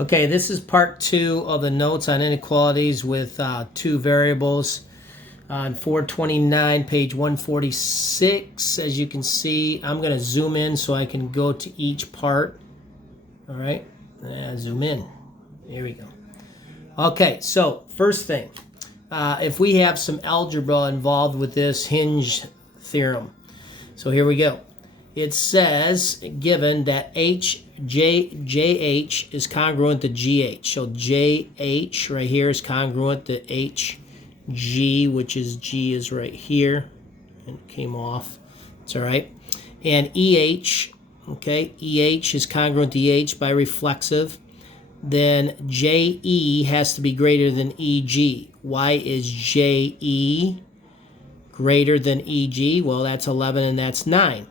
Okay, this is part 2 of the notes on inequalities with 2 variables. On 429, page 146, as you can see, I'm going to zoom in so I can go to each part. All right, zoom in. Here we go. Okay, so first thing, if we have some algebra involved with this hinge theorem. So here we go. It says, given that JH is congruent to GH. So JH right here is congruent to HG, which is G is right here. And it came off. It's all right. And EH, okay, EH is congruent to EH by reflexive. Then JE has to be greater than EG. Why is JE greater than EG? Well, that's 11 and that's 9.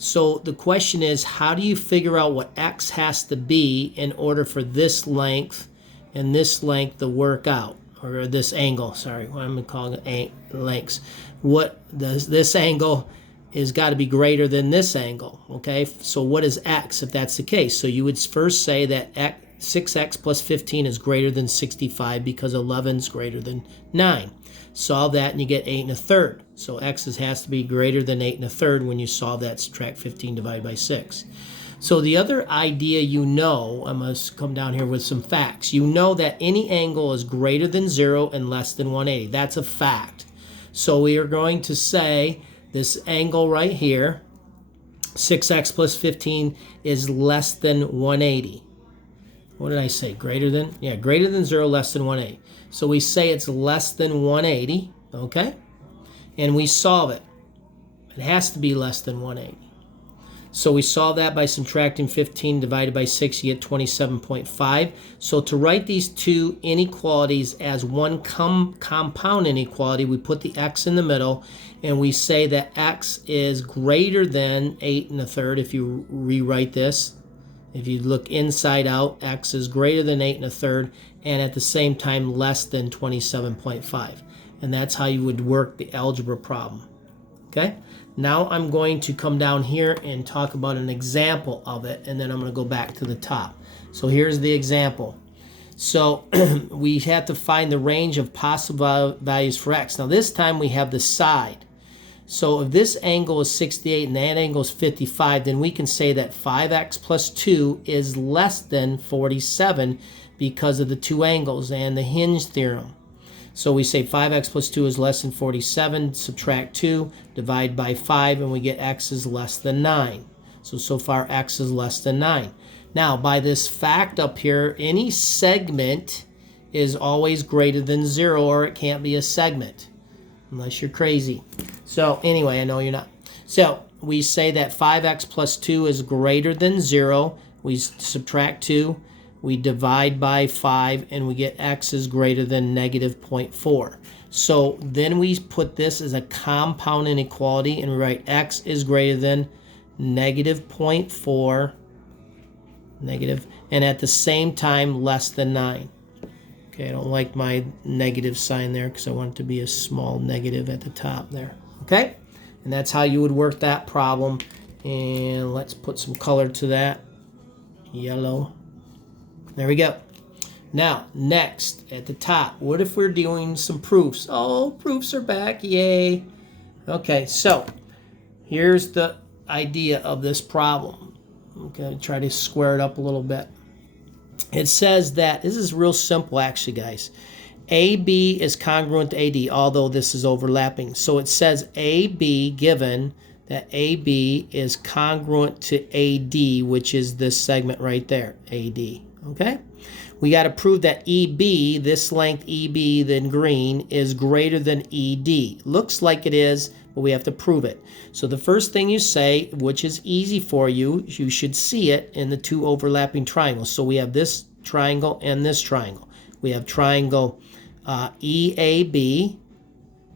So the question is, how do you figure out what X has to be in order for this length and this length to work out? Or this angle, sorry, what I'm calling it lengths. What does this angle is got to be greater than this angle, okay? So what is X if that's the case? So you would first say that 6X plus 15 is greater than 65 because 11 is greater than 9. Solve that and you get 8 1/3. So X has to be greater than 8 1/3 when you solve that. Subtract 15 divided by 6. So the other idea, I must come down here with some facts. You know that any angle is greater than 0 and less than 180. That's a fact. So we are going to say this angle right here, 6X plus 15, is less than 180. What did I say? Greater than? Yeah, greater than 0, less than 180. So we say it's less than 180, okay? And we solve it. It has to be less than 180. So we solve that by subtracting 15 divided by 6, you get 27.5. So to write these two inequalities as one compound inequality, we put the X in the middle, and we say that X is greater than 8 1/3 if you rewrite this. If you look inside out, X is greater than 8 1/3 and at the same time less than 27.5. And that's how you would work the algebra problem. Okay? Now I'm going to come down here and talk about an example of it, and then I'm going to go back to the top. So here's the example. So we have to find the range of possible values for X. Now this time we have the side. So if this angle is 68 and that angle is 55, then we can say that 5X plus 2 is less than 47 because of the two angles and the hinge theorem. So we say 5X plus 2 is less than 47, subtract 2, divide by 5, and we get X is less than 9. So far X is less than 9. Now, by this fact up here, any segment is always greater than 0, or it can't be a segment, unless you're crazy. So anyway, I know you're not. So we say that 5X plus 2 is greater than 0. We subtract 2. We divide by 5, and we get X is greater than negative 0.4. So then we put this as a compound inequality, and we write X is greater than negative 0.4, and at the same time less than 9. Okay, I don't like my negative sign there because I want it to be a small negative at the top there. Okay, and that's how you would work that problem. And let's put some color to that. Yellow. There we go. Now, next, at the top, what if we're doing some proofs? Oh, proofs are back. Yay. Okay, so here's the idea of this problem. Okay, try to square it up a little bit. It says that, this is real simple actually, guys. AB is congruent to AD, although this is overlapping. So it says AB, given that AB is congruent to AD, which is this segment right there, AD. Okay? We got to prove that EB, this length EB, then green, is greater than ED. Looks like it is, but we have to prove it. So the first thing you say, which is easy for you, you should see it in the two overlapping triangles. So we have this triangle and this triangle. We have triangle EAB,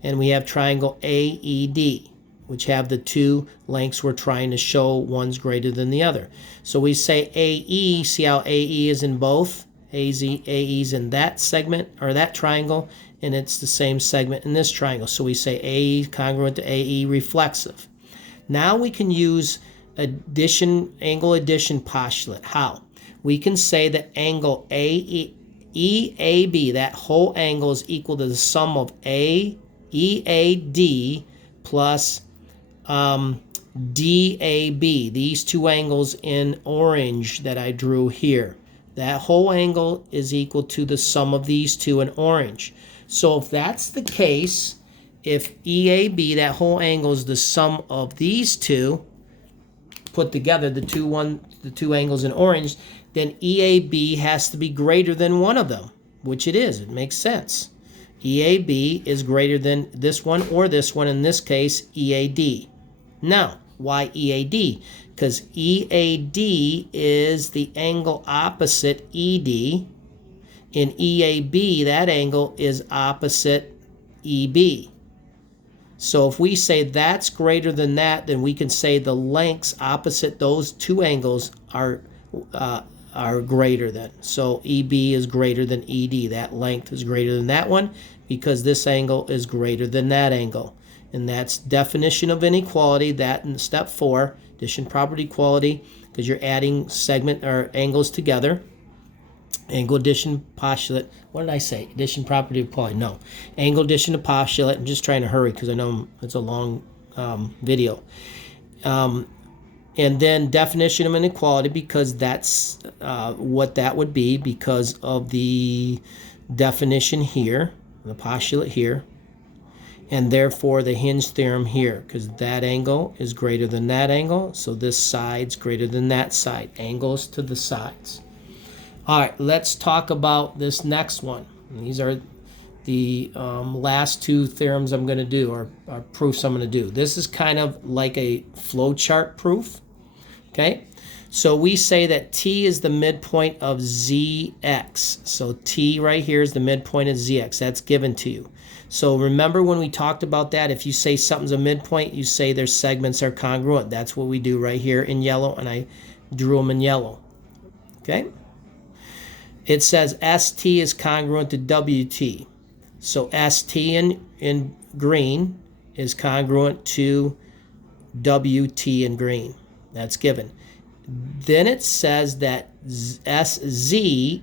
and we have triangle AED, which have the two lengths we're trying to show one's greater than the other. So we say AE, see how AE is in both? AE's in that segment, or that triangle, and it's the same segment in this triangle. So we say AE congruent to AE reflexive. Now we can use angle addition postulate. How? we can say that angle EAB, that whole angle, is equal to the sum of EAD plus DAB, these two angles in orange that I drew here. That whole angle is equal to the sum of these two in orange. So if that's the case, if EAB, that whole angle, is the sum of these two put together, the two angles in orange, then EAB has to be greater than one of them, which it is. It makes sense. EAB is greater than this one or this one, in this case, EAD. Now, why EAD? Because EAD is the angle opposite ED. In EAB, that angle is opposite EB. So if we say that's greater than that, then we can say the lengths opposite those two angles are greater than. So EB is greater than ED. That length is greater than that one because this angle is greater than that angle. And that's definition of inequality, that in step 4, addition property equality, because you're adding segment or angles together. Angle addition postulate. What did I say? Addition property equality. No. Angle addition to postulate. I'm just trying to hurry because I know it's a long video. And then definition of inequality, because that's what that would be because of the definition here, the postulate here, and therefore the hinge theorem here, because that angle is greater than that angle, so this side's greater than that side. Angles to the sides. All right, let's talk about this next one. And these are the last two theorems I'm going to do, or proofs I'm going to do. This is kind of like a flowchart proof. Okay, so we say that T is the midpoint of ZX. So T right here is the midpoint of ZX. That's given to you. So remember when we talked about that, if you say something's a midpoint, you say their segments are congruent. That's what we do right here in yellow, and I drew them in yellow. Okay? It says ST is congruent to WT. So ST in green is congruent to WT in green. That's given. Then it says that SZ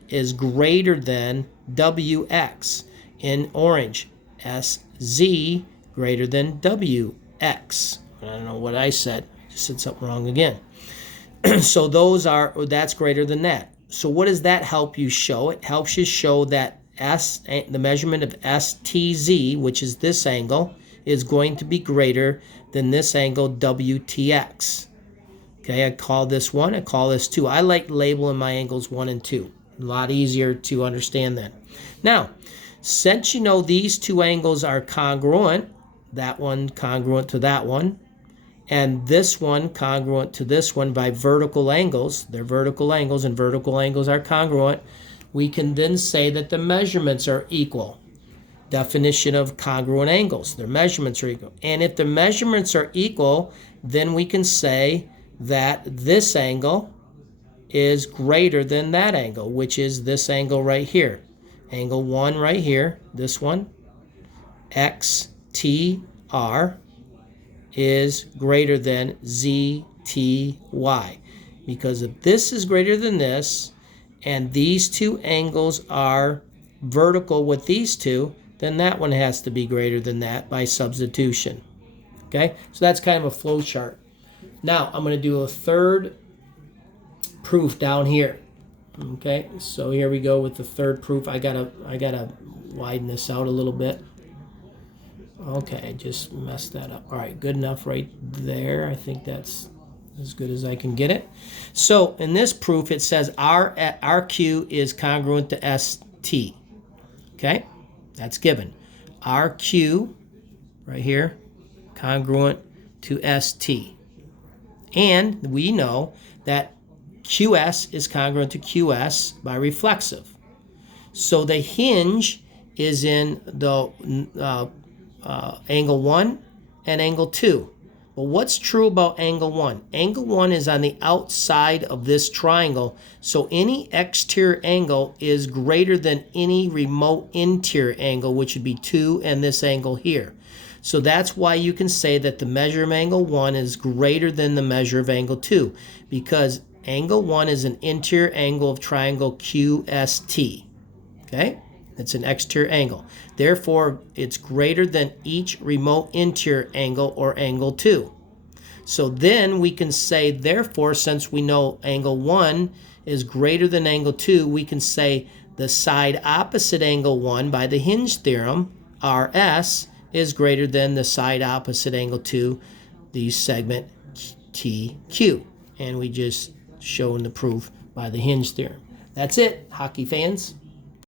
is greater than WX in orange. SZ greater than WX. I don't know what I said. I just said something wrong again. So that's greater than that. So what does that help you show? It helps you show that the measurement of STZ, which is this angle, is going to be greater than this angle WTX. Okay, I call this 1, I call this 2. I like labeling my angles 1 and 2. A lot easier to understand that. Now, since you know these two angles are congruent, that one congruent to that one, and this one congruent to this one by vertical angles, they're vertical angles, and vertical angles are congruent, we can then say that the measurements are equal. Definition of congruent angles, their measurements are equal. And if the measurements are equal, then we can say that this angle is greater than that angle, which is this angle right here. Angle 1 right here, this one, XTR, is greater than ZTY. Because if this is greater than this, and these two angles are vertical with these two, then that one has to be greater than that by substitution. Okay, so that's kind of a flow chart. Now I'm going to do a third proof down here. Okay, so here we go with the third proof. I gotta widen this out a little bit. Okay, I just messed that up. All right, good enough right there. I think that's as good as I can get it. So in this proof, it says RQ is congruent to ST. Okay, that's given. RQ right here, congruent to ST. And we know that QS is congruent to QS by reflexive. So the hinge is in the angle 1 and angle 2. Well, what's true about angle 1? Angle 1 is on the outside of this triangle, so any exterior angle is greater than any remote interior angle, which would be 2 and this angle here. So that's why you can say that the measure of angle 1 is greater than the measure of angle 2, because Angle 1 is an interior angle of triangle QST. Okay? It's an exterior angle. Therefore, it's greater than each remote interior angle or angle 2. So then we can say, therefore, since we know angle 1 is greater than angle 2, we can say the side opposite angle 1 by the hinge theorem, RS, is greater than the side opposite angle 2, the segment TQ. And we just shown the proof by the hinge theorem. That's it, hockey fans.